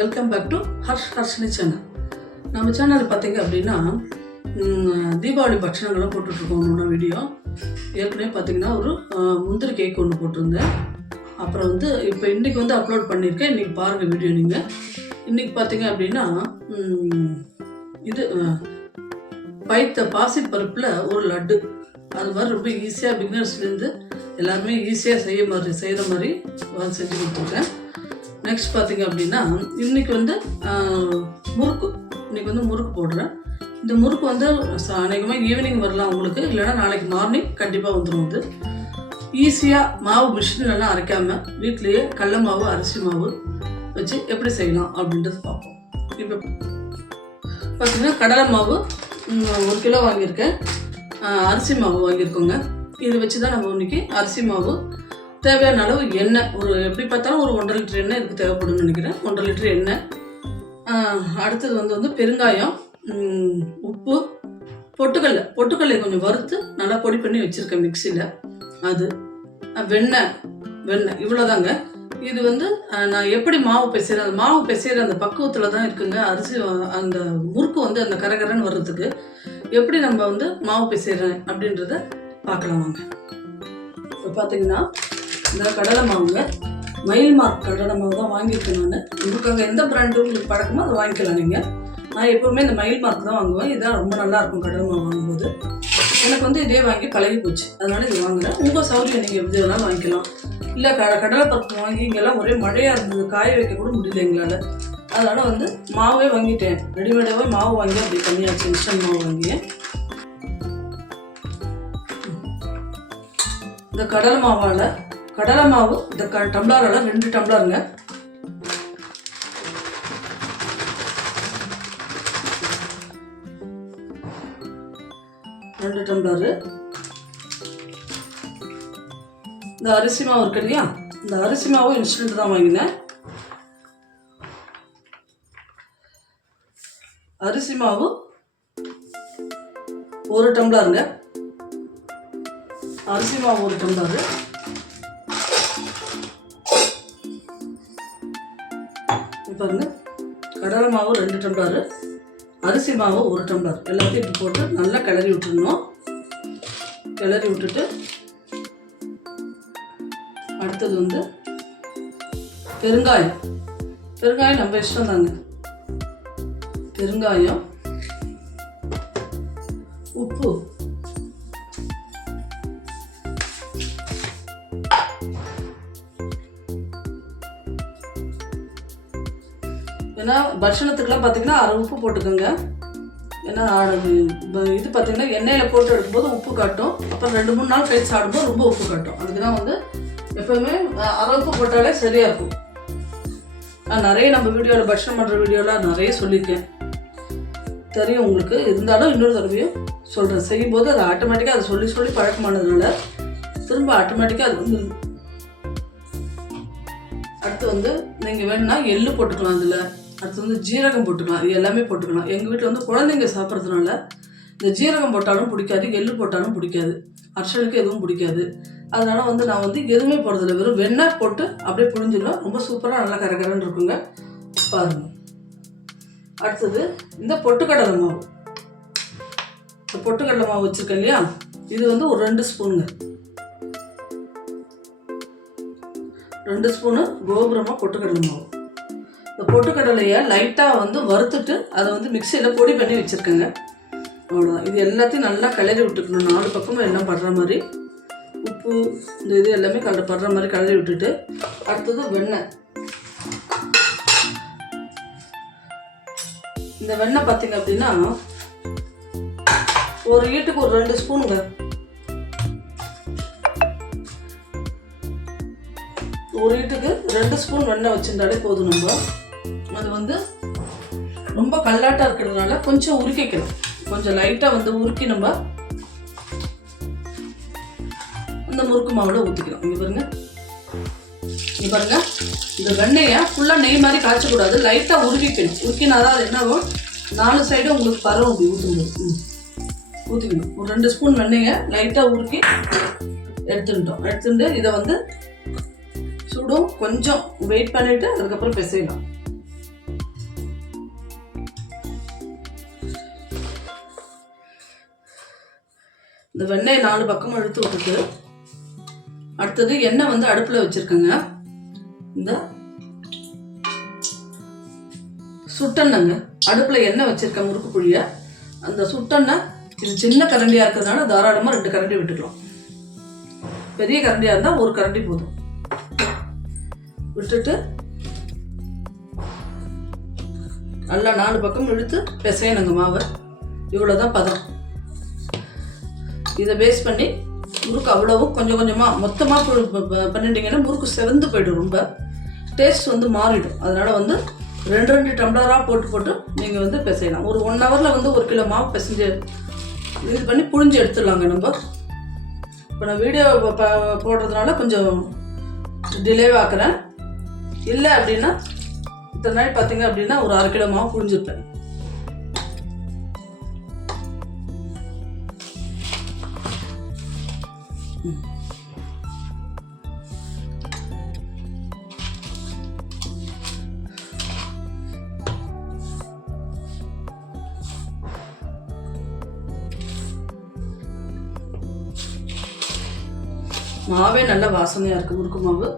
Welcome back to Harsh Harshini channel நம்ம channel பார்த்தீங்க அப்படின்னா தீபாவளி பட்சணங்கள்லாம் போட்டுட்ருக்கோம் ஒன்று வீடியோ ஏற்கனவே பார்த்தீங்கன்னா ஒரு முந்திரி கேக் ஒன்று போட்டிருந்தேன். அப்புறம் வந்து இப்போ இன்றைக்கி வந்து அப்லோட் பண்ணியிருக்கேன். இன்றைக்கி பாருங்கள் வீடியோ நீங்கள் இன்றைக்கி பார்த்தீங்க அப்படின்னா இது பைத்த பாசி பருப்பில் ஒரு லட்டு. அது மாதிரி ரொம்ப ஈஸியாக பிகினர்ஸ்லேருந்து எல்லாருமே ஈஸியாக செய்ய மாதிரி செய்கிற மாதிரி செஞ்சு கொடுத்துருக்கேன். நெக்ஸ்ட் பார்த்தீங்க அப்படின்னா இன்னைக்கு வந்து முறுக்கு. இன்னைக்கு வந்து முறுக்கு போடுறேன். இந்த முறுக்கு வந்து ச- அநேகமாக ஈவினிங் வரலாம் உங்களுக்கு. இல்லைன்னா நாளைக்கு மார்னிங் கண்டிப்பாக வந்துடும் வந்து ஈஸியாக மாவு மிஷின்லலாம் அரைக்காமல் வீட்லேயே கடல மாவு அரிசி மாவு வச்சு எப்படி செய்யலாம் அப்படின்றது பார்ப்போம். இப்போ பார்த்தீங்கன்னா கடலை மாவு ஒரு கிலோ வாங்கியிருக்கேன். அரிசி மாவு வாங்கியிருக்கோங்க. இதை வச்சு தான் நம்ம இன்னைக்கு அரிசி மாவு தேவையான அளவு எண்ணெய் ஒரு எப்படி பார்த்தாலும் ஒரு ஒன்றரை லிட்டர் எண்ணெய் இதுக்கு தேவைப்படும்னு நினைக்கிறேன். ஒன்றரை லிட்டர் எண்ணெய். அடுத்தது வந்து வந்து பெருங்காயம் உப்பு பொட்டுக்கடலை. பொட்டுக்கல்லை கொஞ்சம் வறுத்து நல்லா பொடி பண்ணி வச்சுருக்கேன் மிக்சியில் அது வெண்ணெய் வெண்ணெய். இவ்வளோதாங்க இது வந்து நான் எப்படி மாவு பிசைறேன்? அந்த மாவு பிசைகிற அந்த பக்குவத்தில் தான் இருக்குங்க. அரிசி அந்த முறுக்கு வந்து அந்த கரகரன்னு வர்றதுக்கு. எப்படி நம்ம வந்து மாவு பிசைறேன் அப்படின்றத பார்க்கலாம் வாங்க. இப்போ பார்த்தீங்கன்னா இந்த கடலை மாவுங்க மயில் மார்க் கடலை மாவு தான் வாங்கியிருக்கேன் நான். உங்களுக்கு அங்கே எந்த பிராண்டும் உங்களுக்கு பழக்கமோ அதை வாங்கிக்கலாம் நீங்கள் நான் எப்போவுமே இந்த மயில் மார்க் தான் வாங்குவேன். இதான் ரொம்ப நல்லா இருக்கும் கடலை மாவு வாங்கும்போது. எனக்கு வந்து இதே வாங்கி பழகி போச்சு. அதனால இது வாங்குறேன். உங்கள் சௌரியம் நீங்கள் எப்படி வேணாலும் வாங்கிக்கலாம். இல்லை க கடலை பருப்பு வாங்கி இங்கெல்லாம் ஒரே மழையாக இருந்தது. காய வைக்க கூட முடியல எங்களால். அதனால் வந்து மாவே வாங்கிட்டேன். ரெடிமேடாகவே மாவு வாங்கி அப்படி பண்ணியாச்சு. இன்ஸ்டன்ட் மாவு வாங்கி. இந்த கடலை மாவால் கடலை மாவு இந்த க அளவு ரெண்டு டம்ளருங்க. ரெண்டு டம்ளரு. இந்த அரிசி மாவு இருக்கு இல்லையா? இந்த அரிசி மாவு இன்ஸ்டன்ட் தான் வாங்கினேன். அரிசி மாவு ஒரு டம்ளருங்க. அரிசி மாவு ஒரு டம்ளரு. இப்ப பாருங்க. கடலை மாவு ரெண்டு டம்ளரு அரிசி மாவு ஒரு டம்ளர். எல்லாத்தையும் இப்படி போட்டு நல்லா கிளறி விட்டுருணும் கிளறி விட்டுட்டு அடுத்தது வந்து பெருங்காயம். பெருங்காயம் நம்ம இஷ்டம் தாங்க. பெருங்காயம் உப்பு. ஏன்னா பட்சணத்துக்குலாம் பார்த்தீங்கன்னா அரை உப்பு போட்டுக்கோங்க. ஏன்னா இது பார்த்தீங்கன்னா எண்ணெயில் போட்டு எடுக்கும்போது உப்பு காட்டும். அப்புறம் ரெண்டு மூணு நாள் கழிச்சு ஆடும்போது ரொம்ப உப்பு காட்டும். அதுக்கு தான் வந்து எப்போவுமே அரை உப்பு போட்டாலே சரியாக இருக்கும். நான் நிறைய நம்ம வீடியோவில் பட்சணம் பண்ணுற வீடியோலாம் நிறைய சொல்லியிருக்கேன். தெரியும் உங்களுக்கு. இருந்தாலும் இன்னொரு தடவையும் சொல்கிறேன் செய்யும்போது அது ஆட்டோமேட்டிக்காக அதை சொல்லி சொல்லி பழக்கமானதுனால திரும்ப ஆட்டோமேட்டிக்காக அது வந்து அடுத்து வந்து நீங்கள் வேணும்னா எள்ளு போட்டுக்கலாம் அதில். அடுத்து வந்து ஜீரகம் போட்டுக்கலாம். இது எல்லாமே போட்டுக்கலாம். எங்கள் வீட்டில் வந்து குழந்தைங்க சாப்பிட்றதுனால இந்த ஜீரகம் போட்டாலும் பிடிக்காது எள்ளு போட்டாலும் பிடிக்காது. அர்ஷனுக்கு எதுவும் பிடிக்காது. அதனால் வந்து நான் வந்து எதுவுமே போடுறதில்ல. வெறும் வெண்ணெய் போட்டு அப்படியே புழிஞ்சிடலாம் ரொம்ப சூப்பராக நல்லா கரகரன்னு இருக்குங்க. பாருங்க. அடுத்தது இந்த பொட்டுக்கடலை மாவு. இந்த பொட்டுக்கடலை மாவு வச்சுருக்கேன் இல்லையா? இது வந்து ஒரு ரெண்டு ஸ்பூனுங்க. ரெண்டு ஸ்பூனு கோபுரமாக பொட்டுக்கடலை மாவு. இந்த பொட்டுக்கடலையை லைட்டாக வந்து வறுத்துட்டு அதை வந்து மிக்சியில் பொடி பண்ணி வச்சுருக்கேங்க. அவ்வளோதான் இது எல்லாத்தையும் நல்லா கிளறி விட்டுக்கணும். நாலு பக்கமும் எல்லாம் படுற மாதிரி. உப்பு இந்த இது எல்லாமே கல படுற மாதிரி கிளறி விட்டுட்டு அடுத்தது வெண்ணெய். இந்த வெண்ணெய் பார்த்தீங்க அப்படின்னா ஒரு ஈட்டுக்கு ஒரு ரெண்டு ஸ்பூனுங்க. ஒரு ஈட்டுக்கு ரெண்டு ஸ்பூன் வெண்ணெய் வச்சிருந்தாலே போதும் நம்ம. அது வந்து ரொம்ப கல்லாட்டாக இருக்கிறதுனால கொஞ்சம் உருக்கிக்கணும் கொஞ்சம் லைட்டாக வந்து உருக்கி நம்ம அந்த முறுக்கு மாவில் ஊற்றிக்கலாம் இங்கே பாருங்க. இங்கே பாருங்க. இந்த வெண்ணெயை ஃபுல்லாக நெய் மாதிரி காய்ச்சக்கூடாது. லைட்டாக உருக்கிக்கணும் உருக்கினாதான் அது என்ன ஆகும்? நாலு சைடும் உங்களுக்கு பரவும் அப்படி ஊற்றும்போது ம். ஊற்றிக்கணும் ஒரு ரெண்டு ஸ்பூன் வெண்ணெயை லைட்டாக உருக்கி எடுத்துட்டோம் எடுத்துட்டு இதை வந்து சுடும் கொஞ்சம் வெயிட் பண்ணிவிட்டு அதுக்கப்புறம் பிசையலாம். இந்த வெண்ணெய் நாலு பக்கமும் எடுத்து விட்டுட்டு அடுத்தது எண்ணெய் வந்து அடுப்பில் வச்சுருக்கேங்க. இந்த சுட்டெண்ணங்க அடுப்பில் எண்ணெய் வச்சுருக்கேன் முறுக்கு புழியை அந்த சுட்டெண்ணெய் இது சின்ன கரண்டியாக இருக்கிறதுனால தாராளமாக ரெண்டு கரண்டி விட்டுக்கலாம். பெரிய கரண்டியாக இருந்தால் ஒரு கரண்டி போதும். விட்டுட்டு நல்லா நாலு பக்கம் இழுத்து பிசையணுங்க மாவை. இவ்வளோதான் பதம். இதை பேஸ் பண்ணி முறுக்கு அவ்வளவு கொஞ்சம் கொஞ்சமாக மொத்தமாக பண்ணிட்டீங்கன்னா முறுக்கு செவந்து போய்டும் ரொம்ப. டேஸ்ட் வந்து மாறிடும். அதனால் வந்து ரெண்டு ரெண்டு டம்ளராக போட்டு போட்டு நீங்கள் வந்து பிசையலாம். ஒரு ஒன் ஹவரில் வந்து ஒரு கிலோ மாவு பிசைஞ்சு இது பண்ணி புழிஞ்சு எடுத்துடலாங்க நம்ம. இப்போ நான் வீடியோ போடுறதுனால கொஞ்சம் டிலே ஆக்குறேன். இல்லை அப்படின்னா இத்தனை நாள் பார்த்தீங்க அப்படின்னா ஒரு அரை கிலோ மாவு புழிஞ்சிருப்பேன். மாவே நல்ல வாசனையாக இருக்குது முறுக்கு மாவு.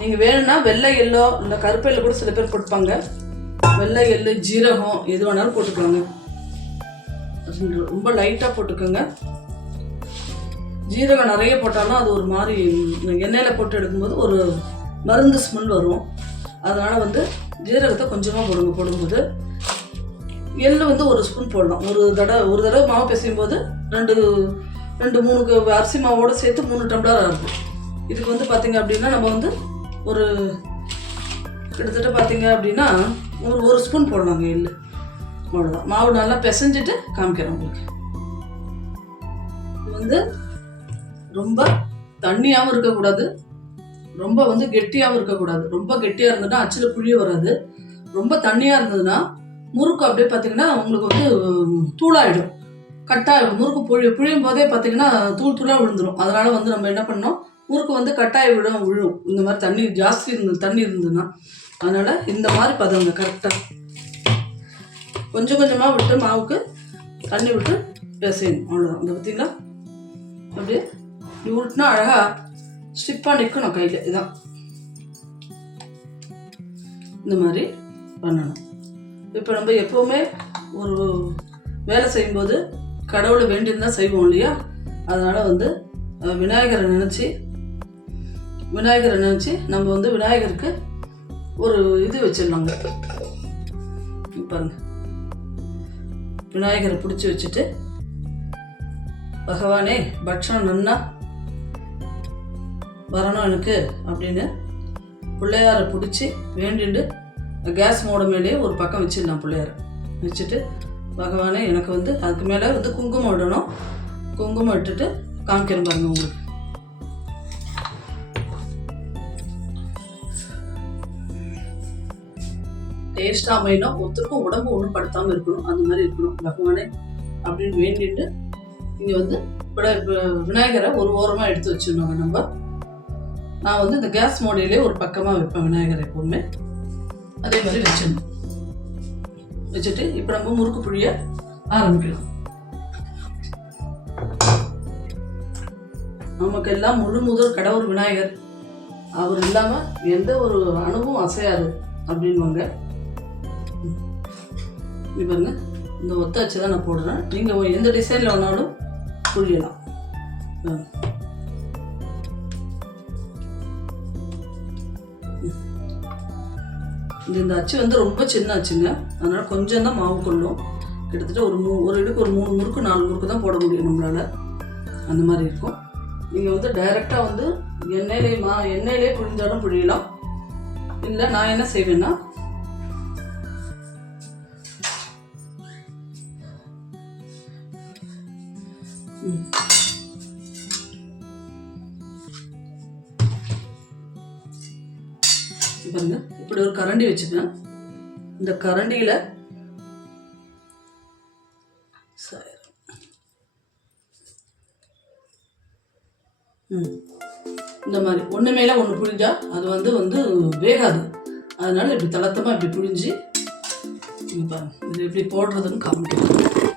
நீங்கள் வேணும்னா வெள்ளை எள்ளோ இல்லை கருப்பையில் கூட சில பேர் போட்டுப்பாங்க. வெள்ளை எள்ளு ஜீரகம் எது வேணாலும் போட்டுக்கோங்க ரொம்ப லைட்டாக போட்டுக்கோங்க. ஜீரகம் நிறைய போட்டாலும் அது ஒரு மாதிரி எண்ணெயில் போட்டு எடுக்கும்போது ஒரு மருந்து ஸ்மெல் வரும். அதனால் வந்து ஜீரகத்தை கொஞ்சமாக போடுங்க போடும்போது. எள்ளு வந்து ஒரு ஸ்பூன் போடலாம். ஒரு தடவை ஒரு தடவை மாவு பிசையும் போது ரெண்டு ரெண்டு மூணு அரிசி மாவோடு சேர்த்து மூணு டம்ளர் ஆகுது இதுக்கு வந்து பார்த்தீங்க அப்படின்னா நம்ம வந்து ஒரு கிட்டத்தட்ட பார்த்தீங்க அப்படின்னா ஒரு ஒரு ஸ்பூன் போடலாங்க எள்ளு. அவ்வளோதான் மாவு நல்லா பிசைஞ்சிட்டு காமிக்கிறேன் உங்களுக்கு. இது வந்து ரொம்ப தண்ணியாகவும் இருக்கக்கூடாது. ரொம்ப வந்து கெட்டியாகவும் இருக்கக்கூடாது. ரொம்ப கெட்டியாக இருந்ததுன்னா அச்சில் புளிய வராது. ரொம்ப தண்ணியாக இருந்ததுன்னா முறுக்கு அப்படியே பார்த்தீங்கன்னா உங்களுக்கு வந்து தூளாயிடும். கட்டாயம் முறுக்கு புழி புழியும் போதே பார்த்தீங்கன்னா தூள் தூளாக விழுந்துடும் அதனால் வந்து நம்ம என்ன பண்ணோம் முறுக்கு வந்து கட்டாய விழும் விழும். இந்த மாதிரி தண்ணி ஜாஸ்தி இருந்தது தண்ணி இருந்ததுன்னா. அதனால் இந்த மாதிரி பதங்க கரெக்டாக கொஞ்சம் கொஞ்சமாக விட்டு மாவுக்கு தண்ணி விட்டு பிசையணும். அவ்வளோதான் இந்த பார்த்தீங்களா அப்படியே இப்படி உருட்டினா அழகாக ஸ்டிப்பாக நிற்கணும் கையில். இதான். இந்த மாதிரி பண்ணணும். இப்போ நம்ம எப்போவுமே ஒரு வேலை செய்யும்போது கடவுளை வேண்டியிருந்தா செய்வோம் இல்லையா? அதனால் வந்து விநாயகரை நினச்சி விநாயகரை நினச்சி நம்ம வந்து விநாயகருக்கு ஒரு இது வச்சிடலாங்க. பாருங்க. விநாயகரை பிடிச்சி வச்சுட்டு பகவானே பட்சணம் நன்னா வரணும் எனக்கு அப்படின்னு பிள்ளையாரை பிடிச்சி வேண்டிட்டு கேஸ் மூட மேலேயே ஒரு பக்கம் வச்சிடலாம் பிள்ளையார. வச்சுட்டு பகவானே எனக்கு வந்து அதுக்கு மேலே வந்து குங்குமம் விடணும் குங்குமம் விட்டுட்டு காமிக்கிறேன் பாருங்க உங்களுக்கு. டேஸ்டாக அமையினா ஒருத்தருக்கும் உடம்பு ஒன்றும் படுத்தாமல் இருக்கணும். அந்த மாதிரி இருக்கணும். பகவானே அப்படின்னு வேண்டிட்டு இங்கே வந்து விநாயகரை ஒரு ஓரமாக எடுத்து வச்சிடணும் நம்ம. நான் வந்து இந்த கேஸ் மோடையிலே ஒரு பக்கமாக வைப்பேன் விநாயகரை எப்பவுமே அதே மாதிரி வச்சிடணும். வச்சுட்டு இப்போ நம்ம முறுக்கு புழிய ஆரம்பிக்கலாம். நமக்கு எல்லாம் முழு முதல் கடவுள் விநாயகர். அவர் இல்லாமல் எந்த ஒரு அணுவும் அசையாது அப்படின்வாங்க இது பாருங்க இந்த ஒத்த வச்சு தான் நான் போடுறேன். நீங்கள் எந்த டிசைனில் வேணாலும் புழியலாம். இந்த இந்த அச்சு வந்து ரொம்ப சின்ன அச்சுங்க. அதனால் கொஞ்சம் தான் மாவு கொள்ளும். கிட்டத்தட்ட ஒரு மூ ஒரு இடுக்கு ஒரு மூணு முறுக்கு நாலு முறுக்கு தான் போட முடியும் நம்மளால. அந்த மாதிரி இருக்கும். நீங்கள் வந்து டைரெக்டாக வந்து எண்ணெயிலே மா எண்ணெயிலே புழிஞ்சாலும் புழியலாம். இல்லை நான் என்ன செய்வேன்னா இப்படி ஒரு கரண்டி வச்சுங்க இந்த கரண்டியில் ம். இந்த மாதிரி ஒன்று மேலே ஒன்று புழிஞ்சா அது வந்து வந்து வேகாது அதனால இப்படி தளத்தமாக இப்படி புழிஞ்சு பாருங்க இது எப்படி போடுறதுன்னு காமிக்கிறேன்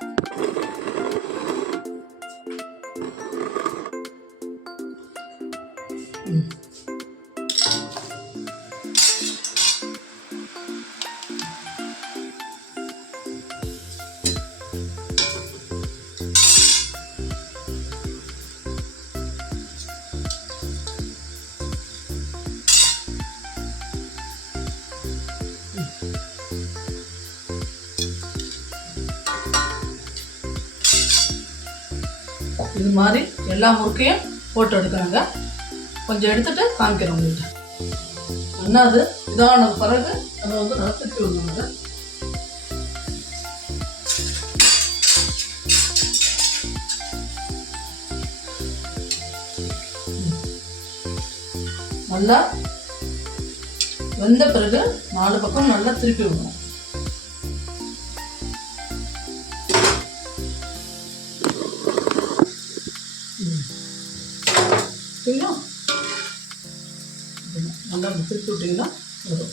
இது மாதிரி எல்லா முறுக்கையும் போட்டு எடுக்கிறாங்க. கொஞ்சம் எடுத்துட்டு காமிக்கிறேன் உங்கள்கிட்ட என்ன அது இதான பிறகு அதை வந்து நல்லா திருப்பி விடுவாங்க நல்லா வெந்த பிறகு நாலு பக்கம் நல்லா திருப்பி விடணும். சரிங்களா? நல்லா இப்படி திருப்பி விட்டிங்கன்னா வரும்.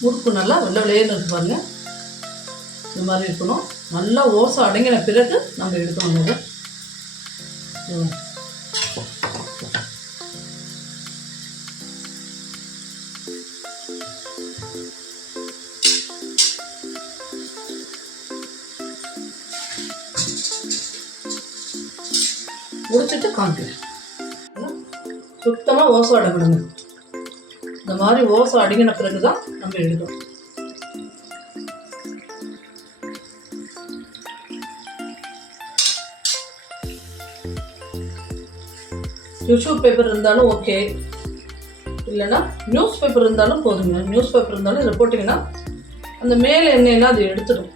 முறுக்கு நல்லா வெள்ளை விளையன்னு இருக்கு பாருங்கள் இந்த மாதிரி இருக்கணும். நல்லா ஓசை அடங்கின பிறகு நம்ம எடுக்கணும் அதை. முடிச்சுட்டு காமிக்கிறேன். சுத்தமாக ஓசை அடங்கணுங்க. இந்த மாதிரி ஓசை அடங்கின பிறகு தான் நம்ம எழுதணும் டிஷ்யூ பேப்பர் இருந்தாலும் ஓகே இல்லைன்னா நியூஸ் பேப்பர் இருந்தாலும் போதுங்க. நியூஸ் பேப்பர் இருந்தாலும் இதில் போட்டிங்கன்னா அந்த மேல் எண்ணெயெல்லாம் அது எடுத்துடும்.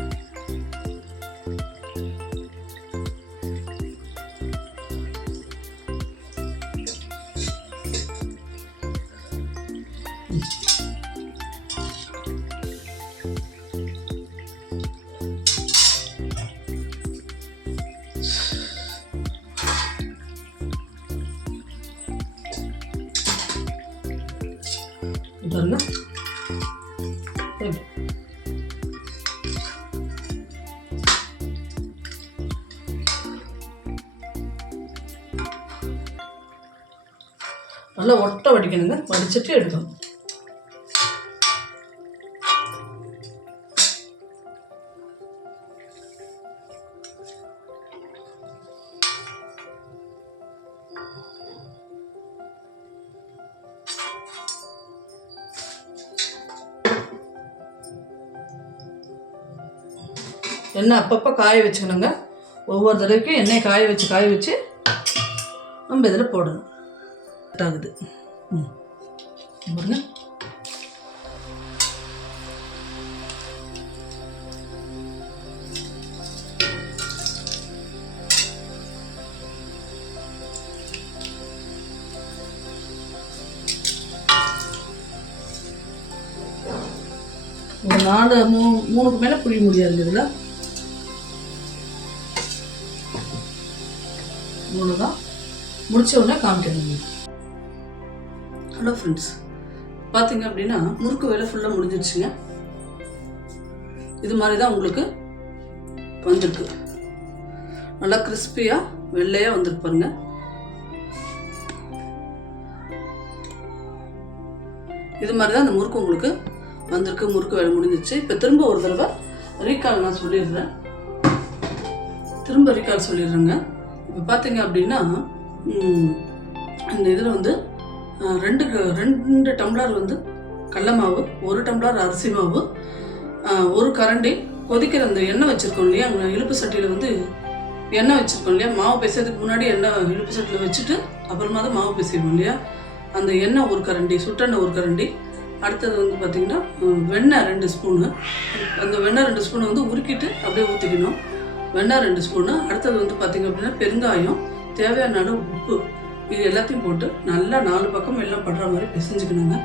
நல்லா ஒட்ட வடிக்கணுங்க. வடிச்சிட்டு எடுக்கணும். எண்ணெய் அப்பப்போ காய வச்சுக்கணுங்க. ஒவ்வொரு தடவைக்கும் எண்ணெய் காய வச்சு காய வச்சு நம்ம இதில் போடணும். Set ஆகுது. ம். பாருங்க. ஒரு நாலு மூணு மூணுக்கு மேலே புரிய முடியாது இதில்? மூணு தான் முடிச்ச உடனே காமிக்கணும். ஹலோ ஃப்ரெண்ட்ஸ் பார்த்தீங்க அப்படின்னா முறுக்கு வேலை ஃபுல்லாக முடிஞ்சிருச்சுங்க. இது மாதிரி தான் உங்களுக்கு வந்திருக்கு. நல்லா கிறிஸ்பியாக வெள்ளையாக வந்திருக்கு பாருங்க. இது மாதிரி தான் அந்த முறுக்கு உங்களுக்கு வந்திருக்கு. முறுக்கு வேலை முடிஞ்சிச்சு இப்போ திரும்ப ஒரு தடவை ரீகால் நான் சொல்லிடுறேன். திரும்ப ரீகால் சொல்லிடுறேங்க. இப்போ பார்த்தீங்க அப்படின்னா இந்த இதில் வந்து ரெண்டு க- ரெண்டு டம்ளர் வந்து கடல மாவு ஒரு டம்ளர் அரிசி மாவு ஒரு கரண்டி கொதிக்கிற அந்த எண்ணெய் வச்சுருக்கோம் இல்லையா? இழுப்பு சட்டியில் வந்து எண்ணெய் வச்சுருக்கோம் இல்லையா? மாவு பேசுறதுக்கு முன்னாடி எண்ணெய் இழுப்பு சட்டியில் வச்சுட்டு அப்புறமா தான் மாவு பேசிடுவோம் இல்லையா? அந்த எண்ணெய் ஒரு கரண்டி சுட்டெண்ணெய் ஒரு கரண்டி. அடுத்தது வந்து பார்த்திங்கன்னா வெண்ணெய் ரெண்டு ஸ்பூனு. அந்த வெண்ணெய் ரெண்டு ஸ்பூனை வந்து உருக்கிட்டு அப்படியே ஊற்றிக்கணும் வெண்ணெய் ரெண்டு ஸ்பூனு. அடுத்தது வந்து பார்த்திங்க அப்படின்னா பெருங்காயம் தேவையான அளவு உப்பு. இது எல்லாத்தையும் போட்டு நல்லா நாலு பக்கம் எல்லாம் படுற மாதிரி பிசைஞ்சுக்கணுங்க.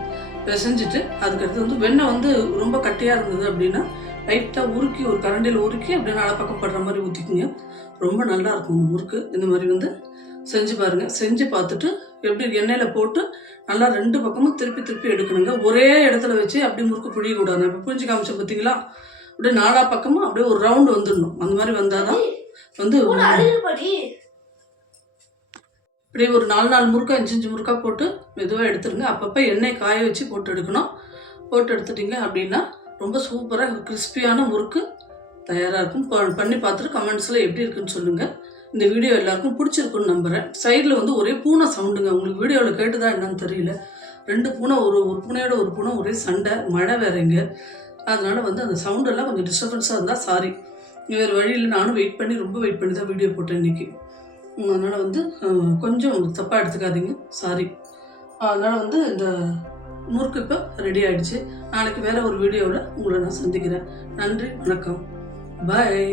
பிசைஞ்சிட்டு அதுக்கடுத்து வந்து வெண்ணெய் வந்து ரொம்ப கட்டியாக இருந்தது அப்படின்னா லைட்டாக உருக்கி ஒரு கரண்டியில் உருக்கி அப்படியே நாலு பக்கம் படுற மாதிரி ஊற்றிக்குங்க ரொம்ப நல்லா இருக்கும் முறுக்கு. இந்த மாதிரி வந்து செஞ்சு பாருங்கள் செஞ்சு பார்த்துட்டு எப்படி எண்ணெயில் போட்டு நல்லா ரெண்டு பக்கமும் திருப்பி திருப்பி எடுக்கணுங்க. ஒரே இடத்துல வச்சு அப்படியே முறுக்கு புழியக்கூடாது. இப்போ புழிஞ்சு காமிச்சோம் பார்த்தீங்களா அப்படியே நாலா பக்கமும் அப்படியே ஒரு ரவுண்டு வந்துடணும். அந்த மாதிரி வந்தால் தான் வந்து இப்படி ஒரு நாலு நாலு முறுக்கா அஞ்சு அஞ்சு முறுக்கா போட்டு மெதுவாக எடுத்துருங்க அப்பப்போ எண்ணெய் காய வச்சு போட்டு எடுக்கணும். போட்டு எடுத்துட்டீங்க அப்படின்னா ரொம்ப சூப்பராக கிறிஸ்பியான முறுக்கு தயாராக இருக்கும். ப- பண்ணி பார்த்துட்டு கமெண்ட்ஸில் எப்படி இருக்குன்னு சொல்லுங்கள் இந்த வீடியோ எல்லாருக்கும் பிடிச்சிருக்குன்னு நம்புகிறேன் சைடில் வந்து ஒரே பூனை சவுண்டுங்க உங்களுக்கு வீடியோவில் கேட்டுதா என்னன்னு தெரியல. ரெண்டு பூனை ஒரு ஒரு பூனையோட ஒரு பூனை ஒரே சண்டை மழை வேறங்க அதனால் வந்து அந்த சவுண்டெல்லாம் கொஞ்சம் டிஸ்டர்பன்ஸாக இருந்தால் சாரி வேறு வழியில் நானும் வெயிட் பண்ணி ரொம்ப வெயிட் பண்ணி தான் வீடியோ போட்டேன் இன்னைக்கு. அதனால் வந்து கொஞ்சம் தப்பாக எடுத்துக்காதீங்க. சாரி அதனால் வந்து இந்த முறுக்கு இப்போ ரெடி ஆகிடுச்சு நாளைக்கு வேறு ஒரு வீடியோவில் உங்களை நான் சந்திக்கிறேன். நன்றி வணக்கம். பாய்